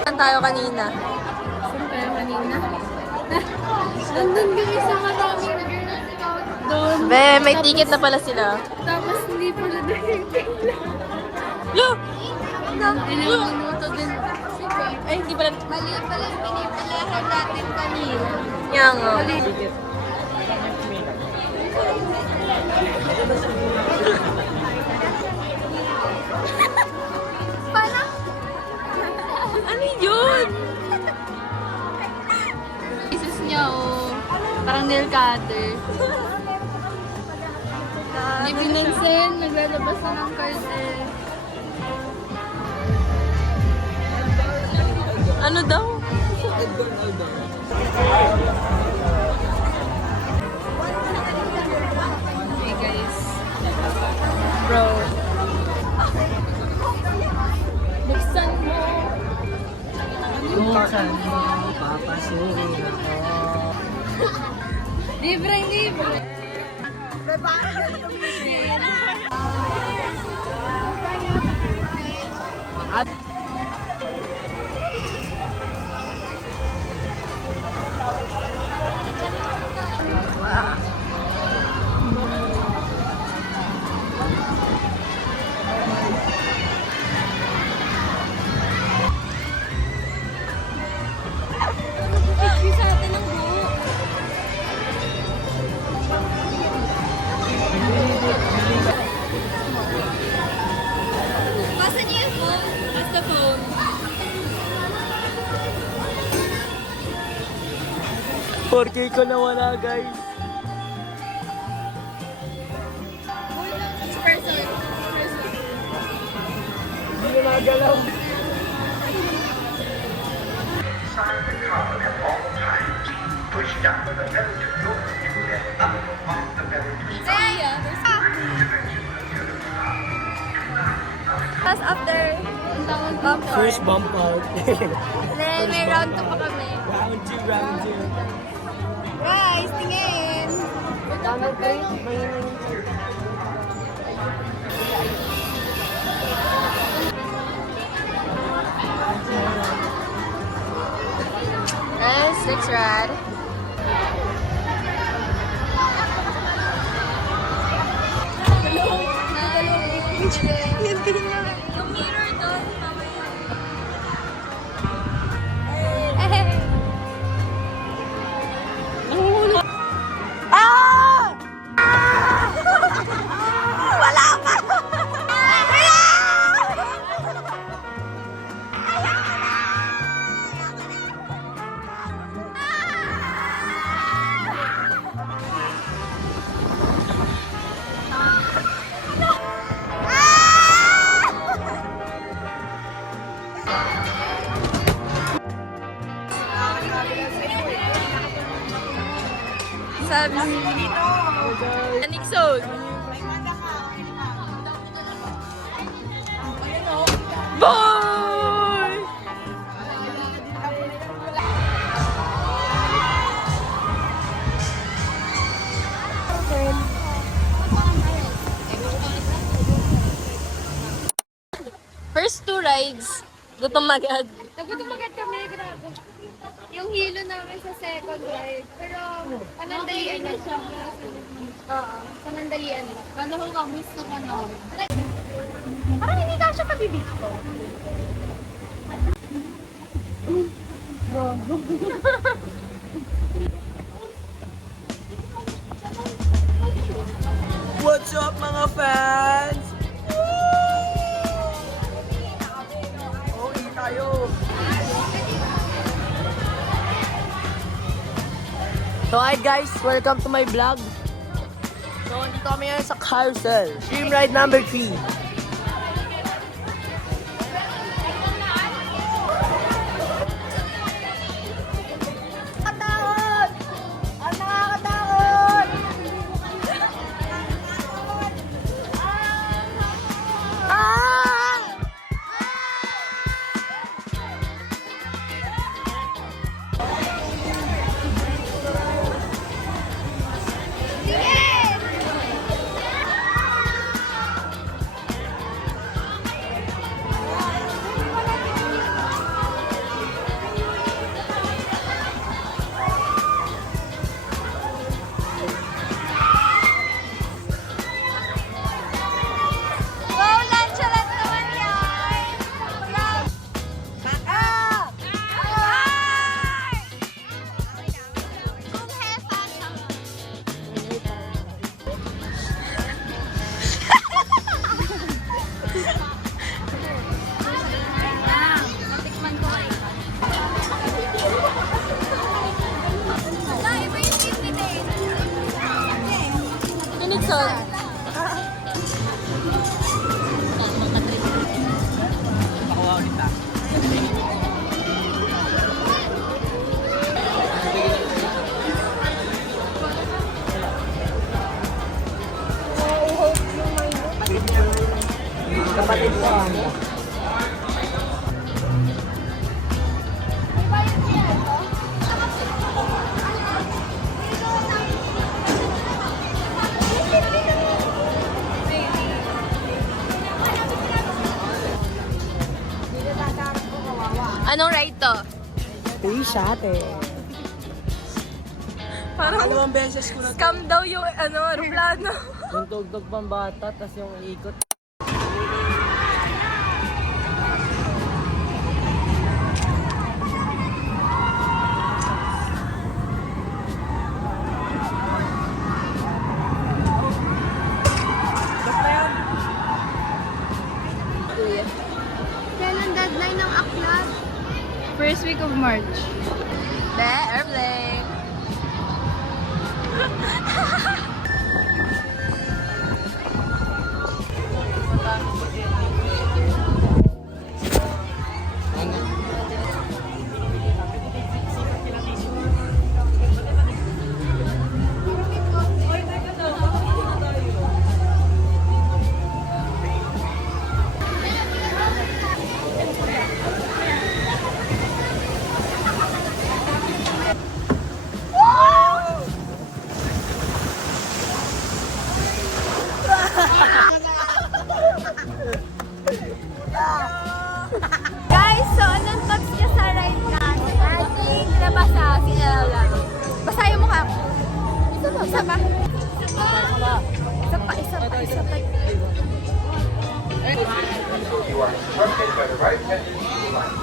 Saan tayo kanina? Saan tayo kanina? Nandun kami sa maraming girls out doon. Be, may ticket na pala sila. Tapos hindi pala doon. Look! Ilang minuto din. Ay, hindi pala. Mali pala pinipilahan natin kanina. Yan nga. Parang Ano yun? pieces niya oh. Parang nail cutter. Ni Vincent, naglalabas na ng curtain. Ano daw? Okay guys. Bro. Buksan mo. Buksan mo, papasukin ako. Libre, libre. Picture sa atin ng buo. Pasan niyo yung phone. Pass the phone. Porque ko na wala, guys. Person. Hindi na nagalaw. Tapos after, bump First bump out. then may round 2 pa kami. round 2, round 2. Guys, tingin! Nice, let's ride. Yung mirror doon, mamaya. Ah! Wala pa! Sabi dito. Anikson. Boy! First 2 rides, gutom agad. Nagutom agad kami, grabe. Yung hilo namin sa second ride. Pero panandalian na siya. Oo, panandalian na. Kala ko kami sa kanon. Parang hindi ka siya pabibig ko. What's up, mga fans? Okay tayo. So hi guys, welcome to my vlog. So dito kami ngayon sa carousel. Stream ride number 3. Katakot! Ang nakakatakot! Wow, lanchalan naman yan! Baka! Kung hepa siya. Natikman ko kayo. Iba yung Disney Day. Pinigsan. Pakuha ulit ah. Kapatid ko ang Anong ride to? Fish ate. Parang Dalawang beses ko na scam daw yung aeroplano. yung tugtog pang bata, tas yung ikot. Kailan deadline ng aklat? First week of March. Be, airplane. Guys, so anong thoughts niya sa ride natin? I think nabasa si Ella. Basa yung mukha ko. Isa pa. Isa pa. Isa pa. You are instructed by the right hand line.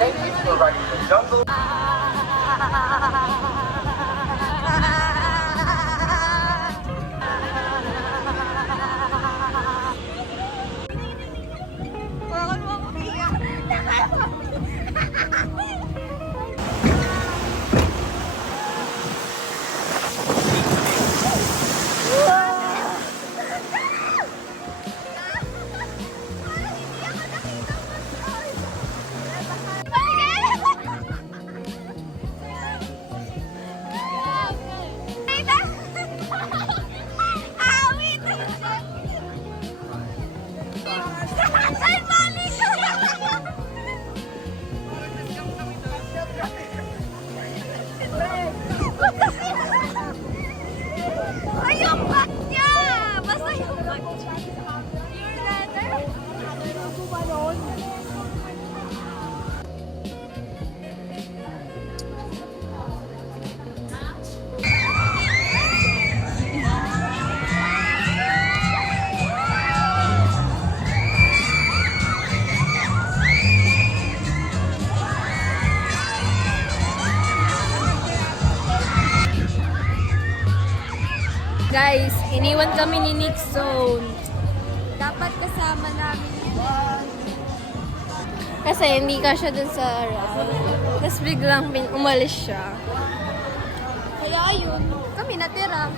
Thank you for riding the jungle. Guys, iniwan kami ni Nixon. Dapat kasama namin yun. Kasi hindi ka siya dun sa round. Tapos biglang umalis siya. Kaya ayun, kami natira.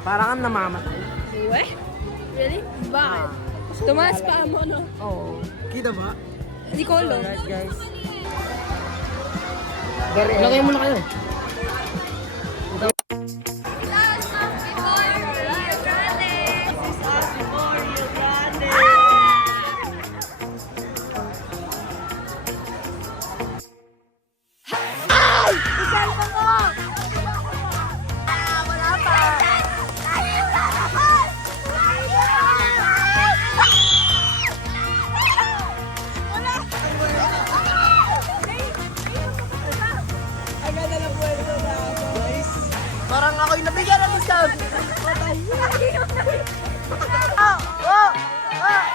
Parang ang namamatay. Uwe? Really? Bakit? Tumaas pa mo, no? Oo. Kita ba? Hindi ko alam. Alright guys. Lagay mo na kayo. Parang ako'y nabigyan ng discount. Oh! Oh! Oh!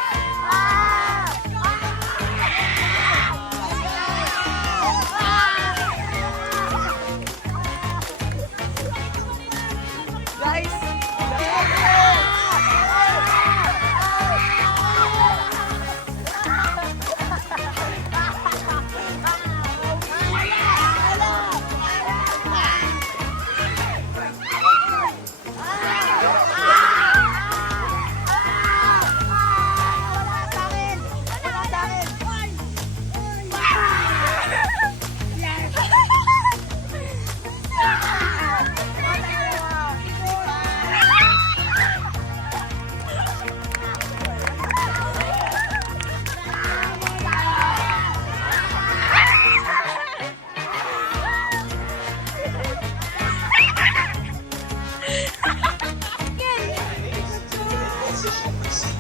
Guys!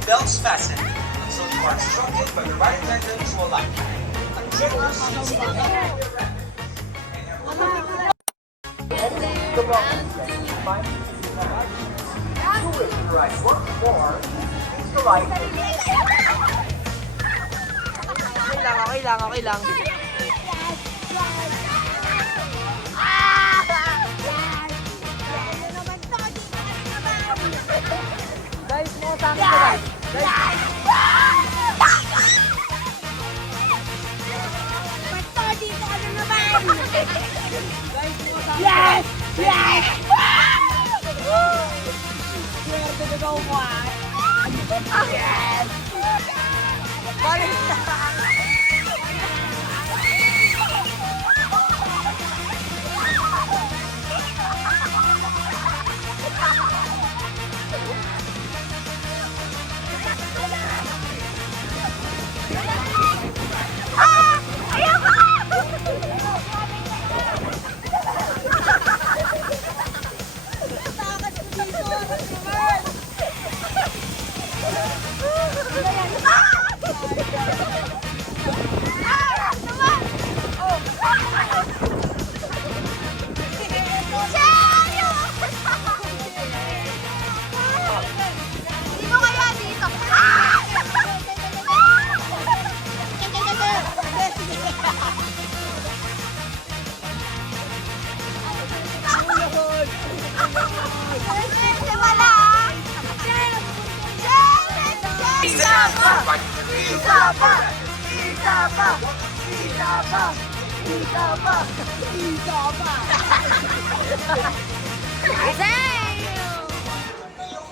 Belts fastened until you are instructed by the right attendant to alight. Until your seats are comfortable. Right, work more. Use the right. Okay lang. Guys, mga sa akin guys.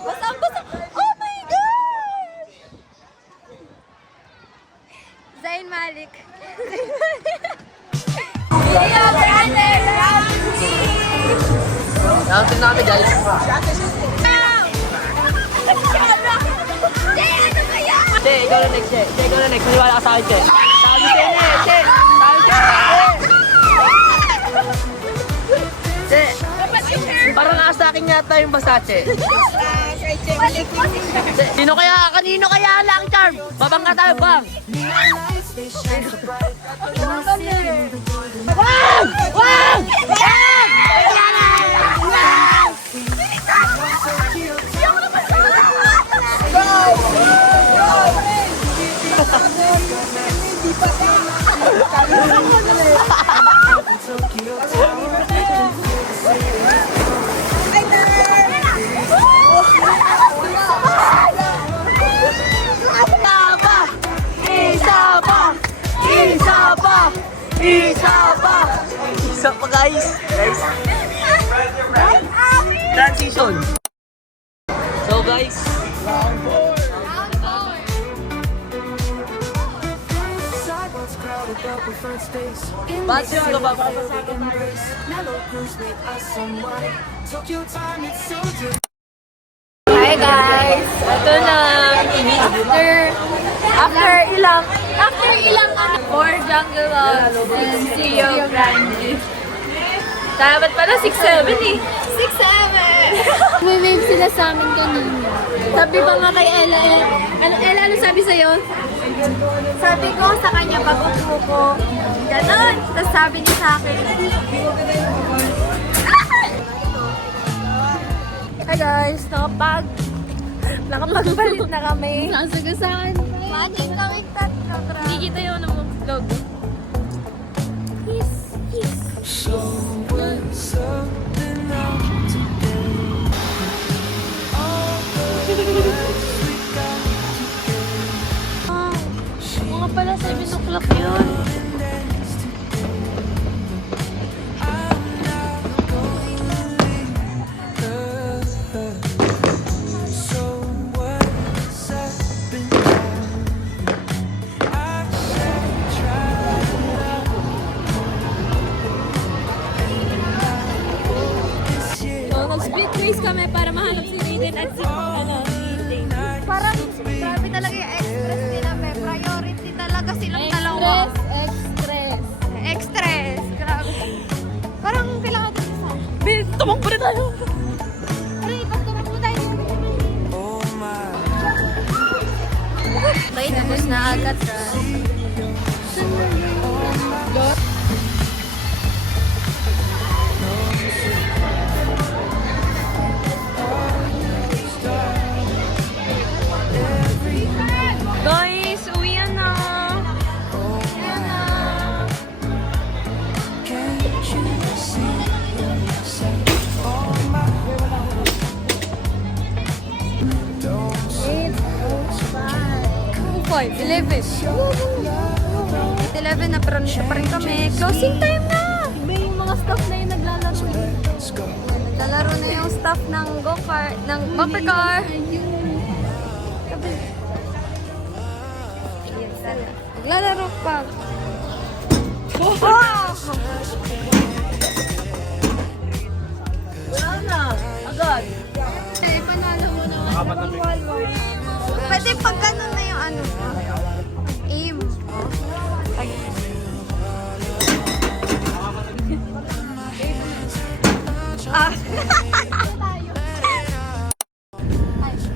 Basang-basang! Oh my God! Zayn Malik. Dancing namin guys. Che, ikaw na next, Che. Che, ikaw na next. Maniwala ka sa akin, Che. Sabi Che, Che. Sabi Che. Che. Parang nasa akin yata yung basa, Che. Kanino kaya lang, Charm? Babang ka tayo, bang! Wag! Wag! Isa pa guys. Transition. So guys, ba't yun ka ba? Hi guys! Ito na. After ilang more jungle loves and Rio Grande. Dapat pala 6'7" eh. 6'7". May wave sila sa amin kanina. Sabi ba nga kay Ella ano sabi sa'yo? Sabi ko sa kanya pag upo ko, ganon. Tapos sabi niya sa akin, Hi guys! Nakapagpalit na kami. sasagasaan. Maging kawing tatlo. Hindi kita yung logo. Mga pala 7 o'clock yun. So, nag-split ways kami para mahanap si Raiden at si Parang grabe talaga yung express nila. May priority talaga silang dalawa. Express. Express. Grabe. Parang kailangan ko isa. Ben, tumakbo na tayo. Pero ipagturang mo tayo. Okay, tapos na agad. Guys, uwian na. Five, 11. 11 na pero nito pa rin kami. Closing time na! May mga staff na yung naglalaro. Naglalaro na yung staff ng go-kart, ng bumper car. Naglalaro pa. Wala na. Agad. Eh, panalo mo naman. Pwede pag ganun na yung ano. Aim.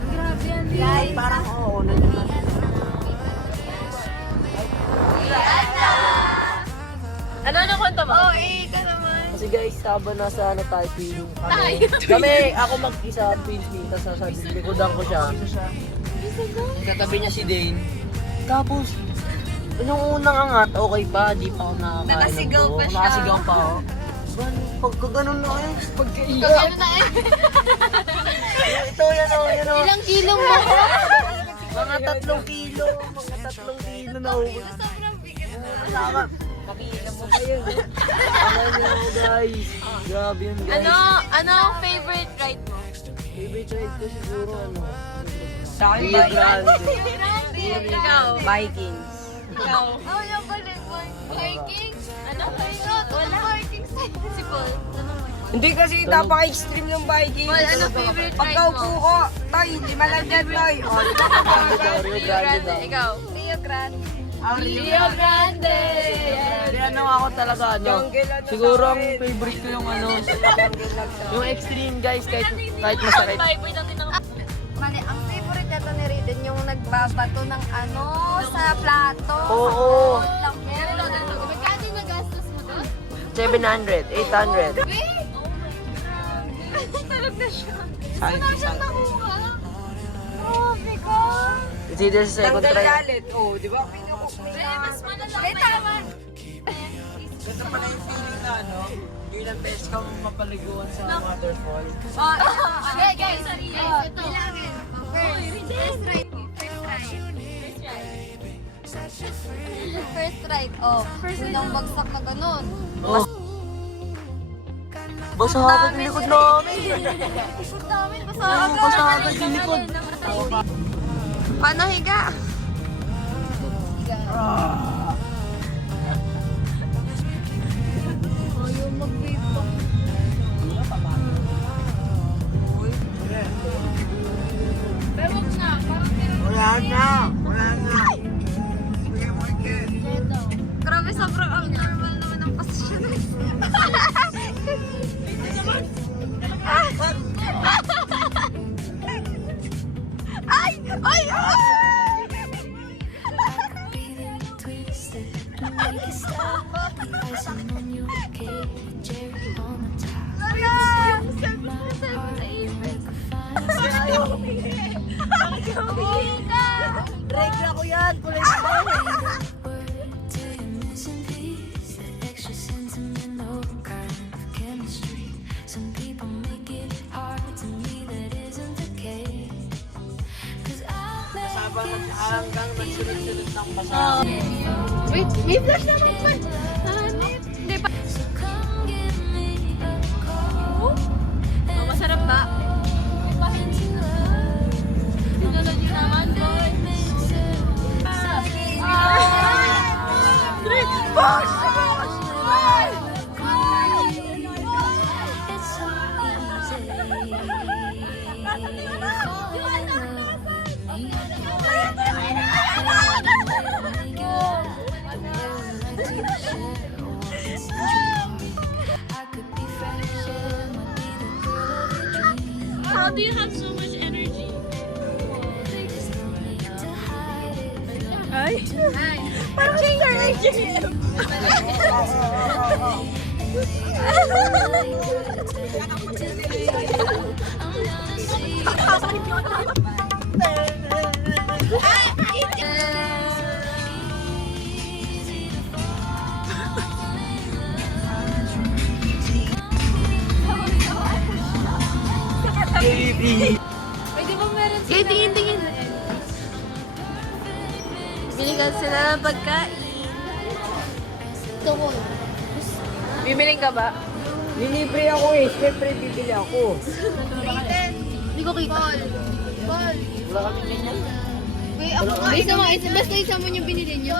Grabe yan. Guys, Parang oo. Ano kwento mo? oh, ka naman. Kasi guys, habang nasa ano tayo, feeling kami, ako mag-isa, feeling, tapos nasa likodan ko siya. Katabi niya si Dane. Tapos, nung unang angat, okay pa, di pa ako nakakain. Nakasigaw pa siya. Nakasigaw pa ako. Pagka ganun na kayo, pagkaiga. Ito, yan o, yan o. Ilang kilo mo? Mga 3 kilo. Mga 3 kilo na ubos. Sobrang bigat. Saka, makikita mo kayo. Ano niya ako guys. Grabe yun guys. Ano ang favorite ride mo? Favorite ride ko siguro ano. Sa akin, Rio Grande. Ikaw. Vikings. Ikaw. Oh, yung balik mo. Vikings? Ano? Wala. Vikings. Si Paul. Ano mo? Hindi kasi napaka-extreme ng Vikings. Paul, ano favorite ride Pagkaupo mo? ko, Tay, lima lang dyan, Tay. Oh, Rio Grande daw. Ikaw. Rio Grande. Rio Grande! Hindi ano ako talaga ano. Siguro ang favorite ko yung ano. Yung extreme guys kahit masakit. Vibe lang din ako. Mali, ang favorite nito ni Raiden yung nagbabato ng ano sa plato. Oo. Pero ganito, magkano yung nagastos mo doon? 700, 800. Wait! Talog na siya. Sayang, Wala siyang nakuha. Oh my God! It's either sa second Tanggal try. galit. Oh, di ba? Pinukok na Mas malala. Wait, tama. Ito pala yung feeling na ano, yung ilang beses ka mapaliguan sa waterfall. Okay, guys. Ito. First try. First try. Oh, unang bagsak na ganun. Oh. Basa agad yung likod namin. Dami, basta Basa agad yung likod. Paano higa? Ayaw mag-vape pa. Pero wag na, parang Wala na. Wala na. grabe, sobrang abnormal naman ang posisyon. Ay! Ay! Regla ko yan. Kulay Some people make it hard to me, that isn't the case. 'Cause I'll make Sabang hanggang nagsunod-sunod ng basa. Wait, may flash naman pa. Hindi pa. so come give me a call. Masarap ba? Sinunod yun naman, boy. It's so easy. I could be fresh, yeah, might be the girl of your dreams. How do you have so much energy? There's no need to hide it. Ay. Pwede ba meron sila? Tingin. Biligan sila ng pagkain. Ito ko. Bibiling ka ba? Nilibre ako eh. Siyempre bibili ako. Raiden. Hindi ko kita. Ball. Wala kami ganyan. Wait, ako nga. Isa mo, basta isa mo yung binili niyo.